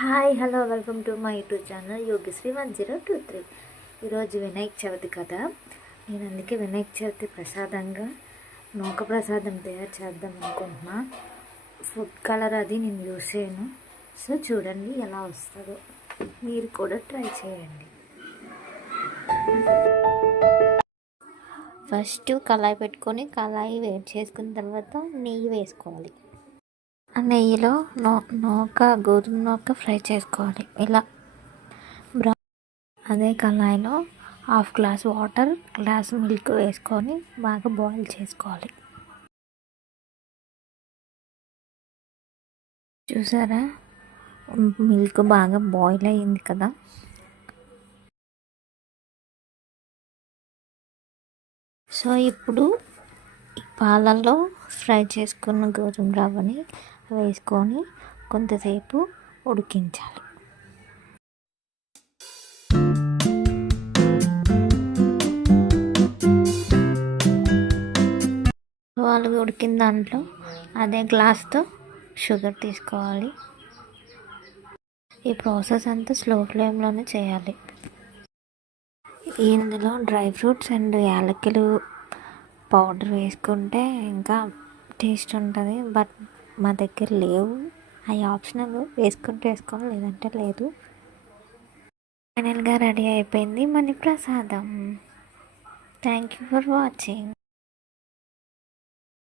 Hi hello welcome to my YouTube channel Yogisri 1023. ఈరోజు వినాయక చవితి కదా, నేను అందుకే వినాయక చవితి ప్రసాదంగా నూక ప్రసాదం తయారు చేద్దాం అనుకుంటున్నా. ఫుడ్ కలర్ అది నేను యూస్ చేయను. సో చూడండి ఎలా వస్తుందో, మీరు కూడా ట్రై చేయండి. ఫస్ట్ కళాయి పెట్టుకొని కళాయి వేడి చేసుకున్న తర్వాత నెయ్యి వేసుకోవాలి. ఆ నెయ్యిలో గోధుమ నూక ఫ్రై చేసుకోవాలి. ఇలా బ్రౌన్. అదే కళాయిలో half glass water, glass milk వేసుకొని బాగా బాయిల్ చేసుకోవాలి. చూసారా, మిల్క్ బాగా బాయిల్ అయ్యింది కదా. సో ఇప్పుడు ఈ పాలల్లో ఫ్రై చేసుకున్న గోధుమ రవ్వని వేసుకొని కొంతసేపు ఉడికించాలి. వాళ్ళు ఉడికిన దాంట్లో అదే గ్లాస్తో షుగర్ తీసుకోవాలి. ఈ ప్రాసెస్ అంతా స్లో ఫ్లేమ్లోనే చేయాలి. ఇందులో డ్రై ఫ్రూట్స్ అండ్ యాలకులు పౌడర్ వేసుకుంటే ఇంకా టేస్ట్ ఉంటుంది. బట్ మా దగ్గర లేవు, అవి ఆప్షనల్. వేసుకుంటే వేసుకోవాలి, లేదంటే లేదు. ఫైనల్గా రెడీ అయిపోయింది మన ప్రసాదం. Thank you for watching.